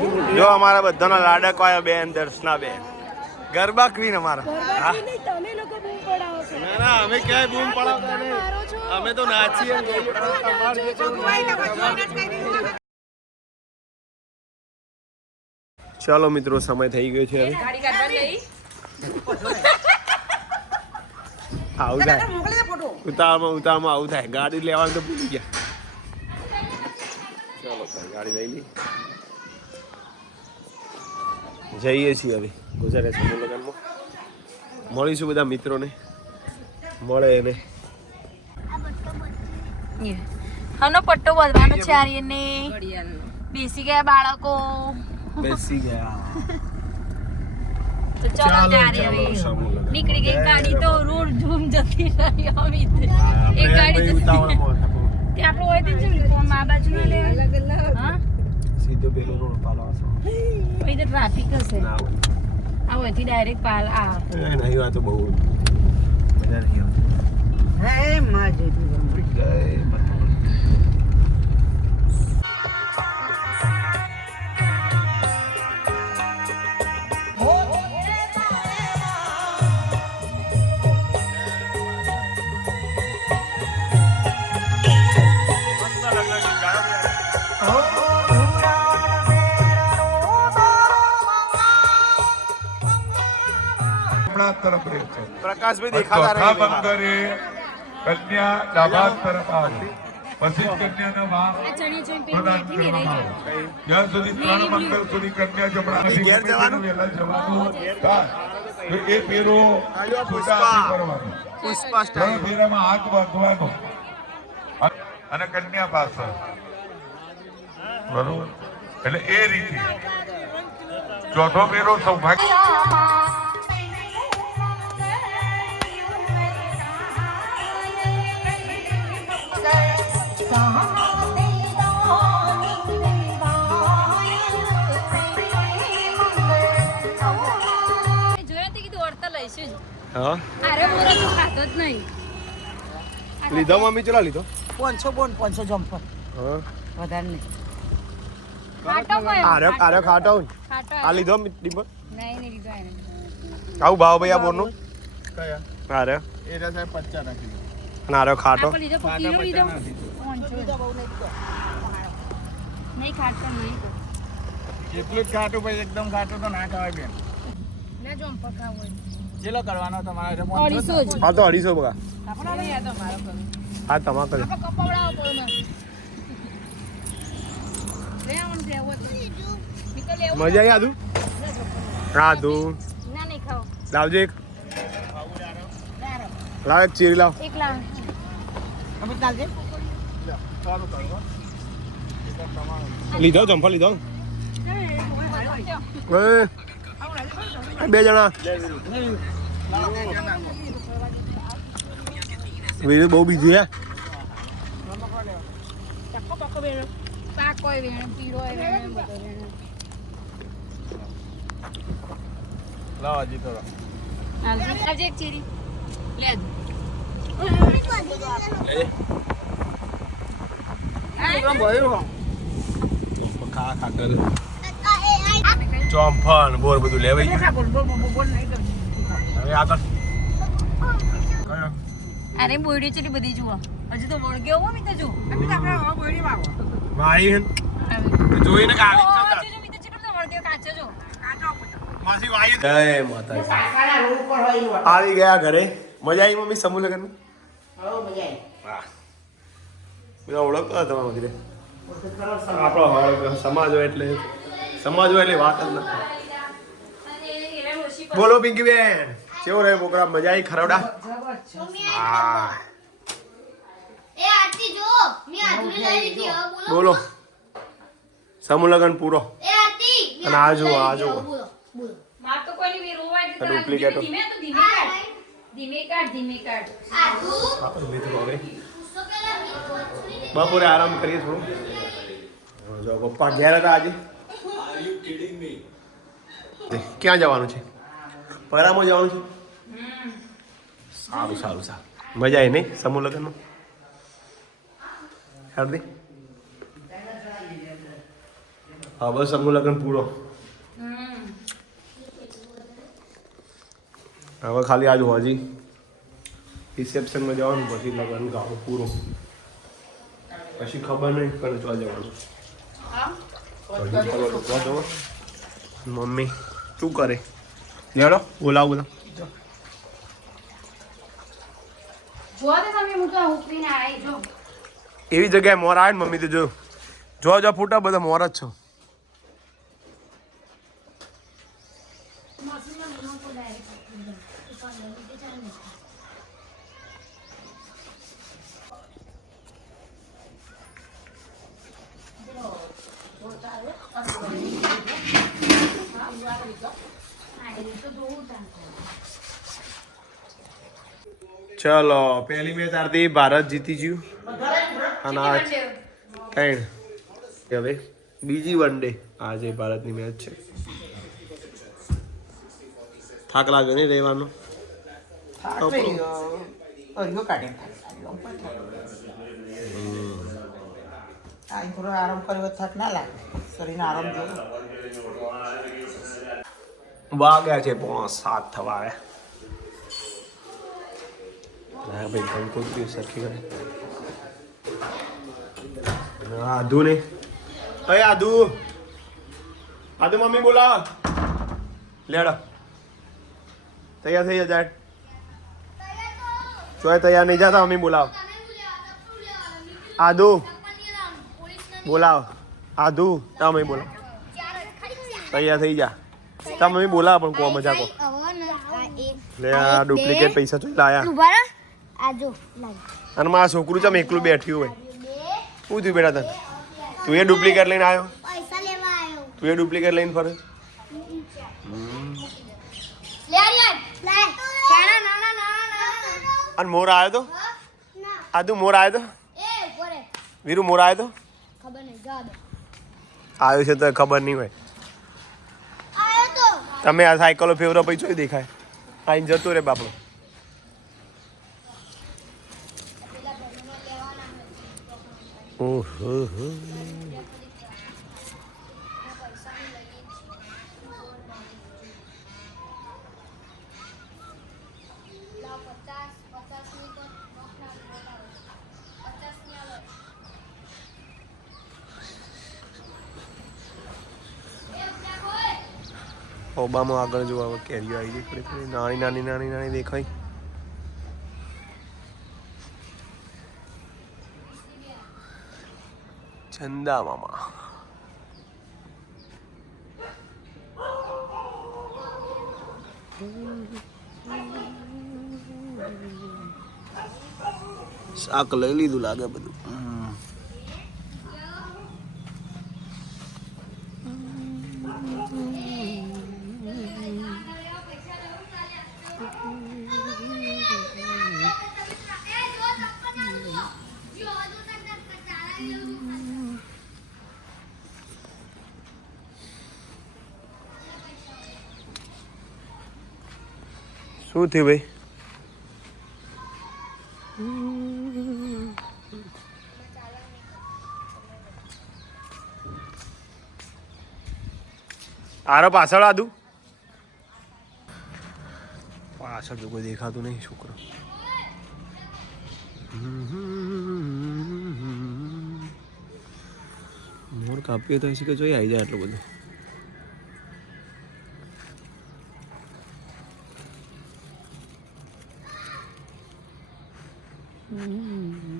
તું જો અમારા બધાના લાડક આવ્યા બેન દર્શના બેન ગરબા ક્વીન અમારા અમે ક્યાંય બૂમ પડાવતા અમે તો નાચીએ ચાલો મિત્રો સમય થઈ ગયો છે હવે. આવું થાય. ઉતાવળમાં ઉતાવળમાં આવું થાય. ગાડી લેવાનું તો ભૂલી ગયા. ચાલો ભાઈ ગાડી લઈ લઈ જઈએ છીએ હવે ગુજરાત સમૂહ લગ્નમાં મળીશું બધા મિત્રોને. મળે એને. હનો પટ્ટો બાંધવાનો છે આર્યને બેસી ગયા બાળકો. બેસી ગયા. તો ચલો ત્યારે હવે નીકળી ગઈ ગાડી તો રોડ ઝૂમ જતી રહી અમિત એક ગાડી જતી. તે આપણો હોય તો ફોન આ બાજુ અલગ અલગ હા? સીધો પેલો રોડ પાલો આસો. પછી તો ટ્રાફિક હશે. ના હોય. આ હોયથી ડાયરેક્ટ પાલ આ. એ નહીં આ તો બહુ મજા નહીં આવતી જય માતા. આપણા તરફ રહે છે પ્રકાશભાઈ દેખાતા ચોથા કન્યા ડાબા તરફ આવે. પછી કન્યાના માં પ્રદાન કરવામાં આવે. જ્યાં સુધી ત્રણ મંગળ સુધી કન્યા જમણા ઘેર જવાનું? વહેલા જવાનું. તો એ પેરો પુષ્પા. કરવાનો. પુષ્પા ત્રણ સ્ટાઇલ. હાથ બાંધવાનો. અને કન્યા પાછળ. બરોબર? એટલે એ રીતે. ચોથો પેરો સૌભાગ્ય. લીધો મમ્મી ચલા લીધો? પાંચસો બોન પાંચસો જમ્પર હા. વધારે નહીં. ખાટો આરે આરે ખાટો. આ લીધો ડિમ્પલ? નહીં નહીં લીધો એને. આવું ભાવ ભાઈ આ બોરનું? કયા? આરે. એના સાહેબ પચાસ રાખી દો. અને આરે ખાટો? લીધો કિલો લીધો. પાંચસો નહીં ખાટો નહીં એટલું જ ખાટું ભાઈ એકદમ ખાટું તો ના ખવાય બેન. ના જો અંપર હોય. ચેલો કરવાનો તમારે અઢીસો હા તો અઢીસો બગા હા કરે. કપવડાવો પડે મજા આવી આદુ? હા ના નહીં ખાઓ લાવજો એક. લાવ એક ચીરી લાવ. એક લાવ લીધો ચંપલ લીધો? એ, બે જણા. વીર બહુ બીજી હે. વેણ વેણ વેણ લાવો હજી તો આવજે એક ચીરી. લે. જ. ખા ખા કર ચોંફણ બોર બધું લેવાઈ ગયું. હવે આગળ. કયો? અરે ચેટલી બધી જુઓ. હજી તો વળગ્યો હો મી તો જો ને. જોઈને આવી જો તો જો માસી વાયુ જય આવી ગયા ઘરે? મજા આવી મમ્મી સમૂહ લગન વાહ. બધા ઓળખતા તમારા વગેરે આપણો સમાજ હોય એટલે સમાજ હોય એટલે વાત જ ના બોલો પિંકી બેન કેવો રહ્યો પ્રોગ્રામ મજા આવી? ખરવડા? હા. બોલો. બોલો. પૂરો. અને આ જુઓ, આ જુઓ. ડુપ્લિકેટો. ધીમે ધીમે કાઢ. ધીમે કાઢ ધીમે કાઢ. બપોરે આરામ કરીએ થોડું. જો પપ્પા ઘેર હતા આજે. ક્યાં જવાનું છે? પરામાં જવાનું છે? સારું સારું સારું. મજા આવી નહીં સમૂહ લગ્નમાં? હાર્દિક? હા બસ સમૂહ લગ્ન પૂરો. હવે ખાલી આજ હોજી. રિસેપ્શનમાં જવાનું પછી લગ્ન ગાવું પૂરું. પછી ખબર નહીં કરે જોવા જવાનું. મમ્મી શું કરે? લેડો બોલાવ જો. એવી જગ્યાએ મોર આવે ને મમ્મી તો જો. જો જો ફૂટા બધા મોર જ છો. ચલો પહેલી મેચ આરતી ભારત જીતી ગયું. અને આ ત્રણ. હવે બીજી વન ડે આજે ભારતની મેચ છે. થાક લાગ્યો નહીં રહેવાનો? આરામ કર્યો થાક ના લાગે. શરીરને આરામ જોઈએ. વાગ્યા છે પોણા સાત થવા આવે હા ભાઈ કંકોત્રી સરખી કરે. આધુ ને? અરે આધુ આધુ મમ્મી બોલાવ લેડો તૈયાર થઈ જાય. ચોય તૈયાર નહીં જાતા મમ્મી બોલાવ. આધુ બોલાવ. આધુ તમે બોલાવ. તૈયાર થઈ જા. તા મમ્મી બોલા પણ કો મજા કો. લે આ ડુપ્લિકેટ પૈસા તો લાયા આજો લાગ અને મારા છોકરું ચમ એકલું બેઠ્યું હોય. હું થયું બેટા તને? તું એ ડુપ્લિકેટ લઈને આવ્યો? પૈસા લેવા આવ્યો. તું એ ડુપ્લિકેટ લઈને ફરે? અને મોર આવ્યો તો? આદુ મોર આવ્યો તો? વીરુ મોર આવ્યો તો? ખબર નહીં આવ્યો છે તો ખબર નહીં હોય. તમે આ સાયકલો ફેવરો પછી જોઈ દેખાય? આઈને જતો રે બાપડો. ઓહો હો. લાવ પચાસ પચાસની તો પચાસની આવે ઓબામાં આગળ જોવા હવે કેરીઓ આવી ગઈ થોડી થોડી નાની નાની નાની નાની દેખાય. ચંદા મામા. શાક લઈ લીધું લાગે બધું. શું થયું ભાઈ? આરો પાછળ આદુ પાછળ તો કોઈ દેખાતું નહીં, છોકરો. મોર કાપીએ તો કે જોઈ આવી જાય એટલું બધું. 嗯。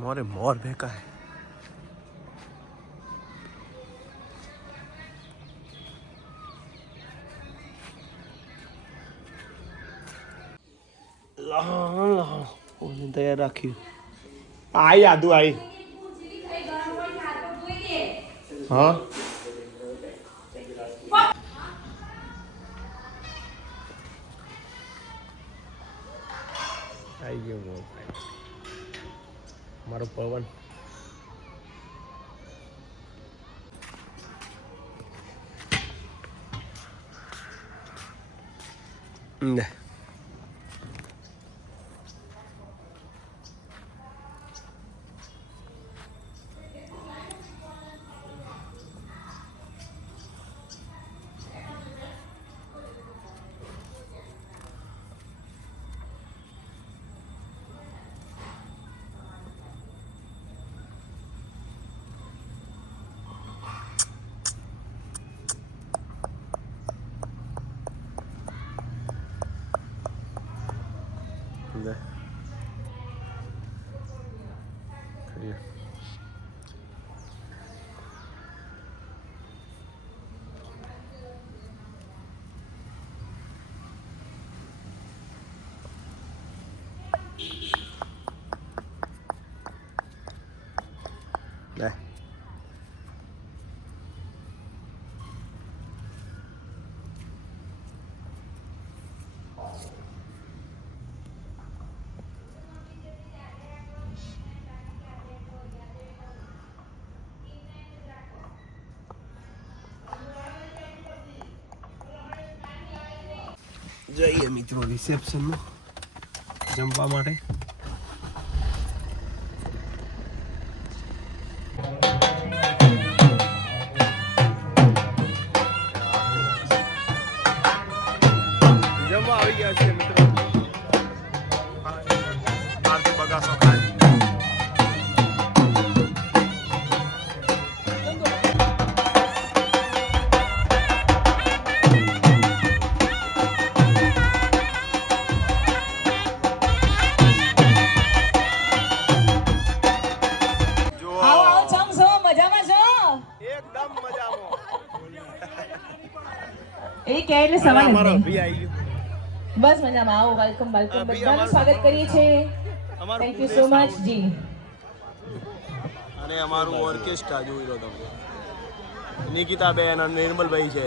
મોરે મોર ભેકા હે લહણ લહણ ઓને તૈયાર રાખ્યું આઈ આદુ આઈ હા આઈ ગયો મોર મારો પવન. લે. જઈએ મિત્રો રિસેપ્શનમાં જમવા માટે. જમવા આવી ગયા છે એકદમ મજામાં. એ કે એટલે સવાલ આવી ગયો. બસ મજામાં. આવો વેલકમ વેલકમ બધાનું સ્વાગત કરીએ છીએ. Thank you so much ji. અને અમારું ઓર્કેસ્ટ્રા જોઈ લો તમે. નિકિતા બેન અને નિર્મલભાઈ છે.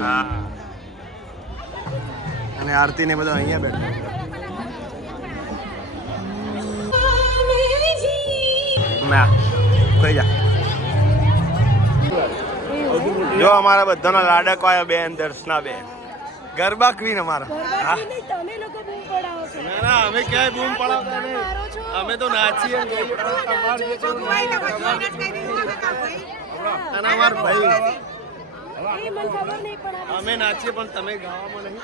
હા. અને આરતી ને બધા અહીંયા બેઠા. ના કઈ જા. જો અમારા બધાના લાડક આવ્યા બેન દર્શના બેન. ગરબા ક્વીન અમારા. તમે લોકો બૂમ પડાવો છો. ના ના અમે ક્યાંય બૂમ પડાવતા નહીં. અમે તો નાચીએ. અને અમાર ભાઈ. એ મને ખબર નહીં પણ અમે નાચીએ પણ તમે ગાવામાં નહીં.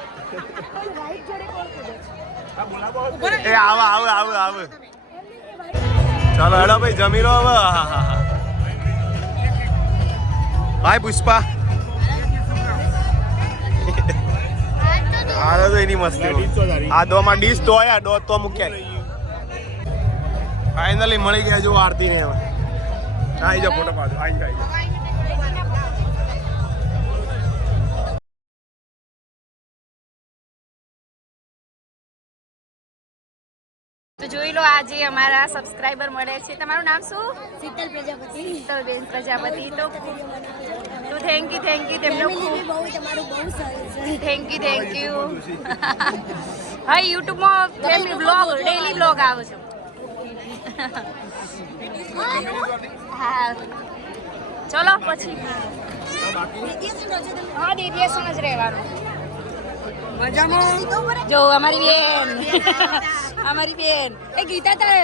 આ રાઈટ જોડે કોણ કૂદે છે? એ આવો આવો આવો આવો. ચાલો હેડો ભાઈ જમી લો હવે. હા હા હા. હાય પુષ્પા. હાલો તો એની મસ્તી આ દો માં ડીશ તો આયા દો તો મૂક્યા ફાઇનલી મળી ગયા જો આરતી ને હવે આઈ જાઓ ફોટો પાડો. આઈ જાઓ, આઈ જાઓ. આજે અમારા સબસ્ક્રાઇબર મળે છે. તમારું નામ શું? શીતલ પ્રજાપતિ. શીતલબેન પ્રજાપતિ. તો તો થેન્ક યુ થેન્ક યુ તેમનો થેન્ક યુ થેન્ક યુ હા યુટ્યુબમાં ફેમિલી બ્લોગ ડેલી બ્લોગ આવે છે. હા. ચલો પછી. હા. દેવિયાસન જ રહેવાનું. જો અમારી બેન. અમારી બેન. એ ગીતા તારે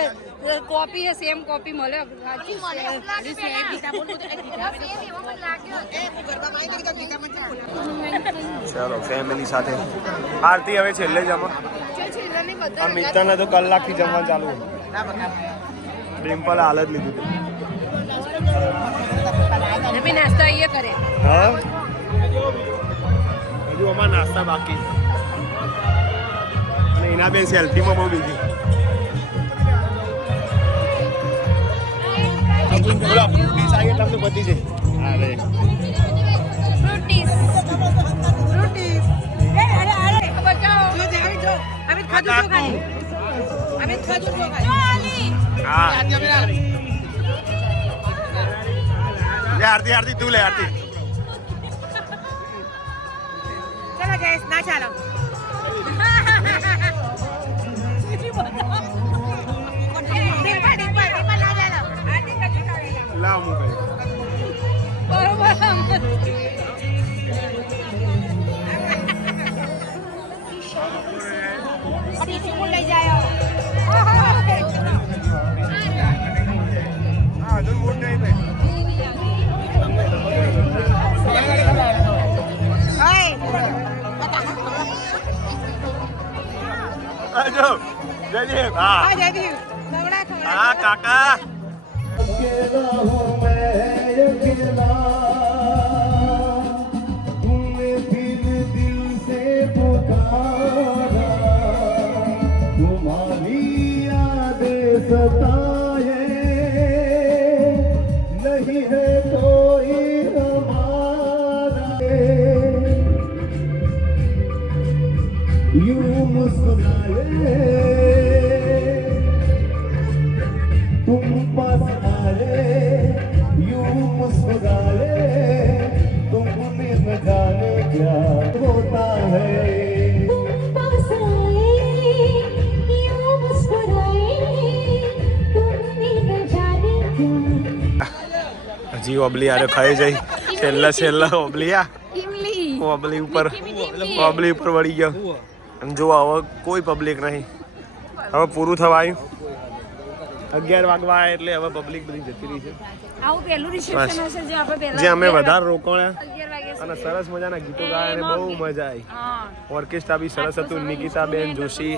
કોપી હે સેમ કોપી મળે. ચાલો ફેમિલી સાથે આરતી હવે છેલ્લે જમા મિત્રને તો કલાકથી જમવા ચાલુ ડિમ્પલ હાલ જ લીધું હતું. નાસ્તો અહીંયા કરે. હા? હજુ અમારા નાસ્તા બાકી અને એના બે સેલ્ફીમાં બહુ બીજી બોલો ફ્રૂટીસ આવી એટલે આમ તો પતી જાય અરે ફ્રૂટીસ ફ્રૂટીસ એ અરે અરે ચલો ગેસ ના ચાલો લાવ હું લઈ જાય હા તો મોટ નહીં ભાઈ આ જો જયદીપ હા. જયદીપ નવડા ખવડા હા કાકા. doskonale Tum pasale Yum sodale Tumne madane kya hota hai જી ઓબલી આરે ખાઈ જઈ છેલ્લા છેલ્લા ઓબલીયા ઓબલી ઉપર ઓબલી ઉપર વળી ગયો અને જો હવે કોઈ પબ્લિક નહીં. હવે પૂરું થવા આવ્યું અગિયાર વાગવા એટલે હવે પબ્લિક બધી જતી રહી છે. જે અમે વધારે રોકાણ્યા અને સરસ મજાના ગીતો ગાયા અને બહુ મજા આવી. ઓર્કેસ્ટ્રા બી સરસ હતું. નિકિતાબેન જોશી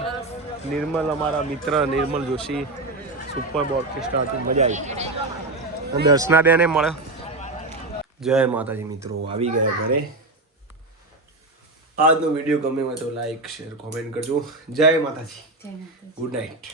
નિર્મલ અમારા મિત્ર નિર્મલ જોશી સુપર ઓર્કેસ્ટ્રા હતું. મજા આવી. દર્શના બેને મળ્યો. જય માતાજી મિત્રો. આવી ગયા ઘરે. આજનો વીડિયો ગમે હોય તો લાઈક શેર કોમેન્ટ કરજો. જય માતાજી. Good night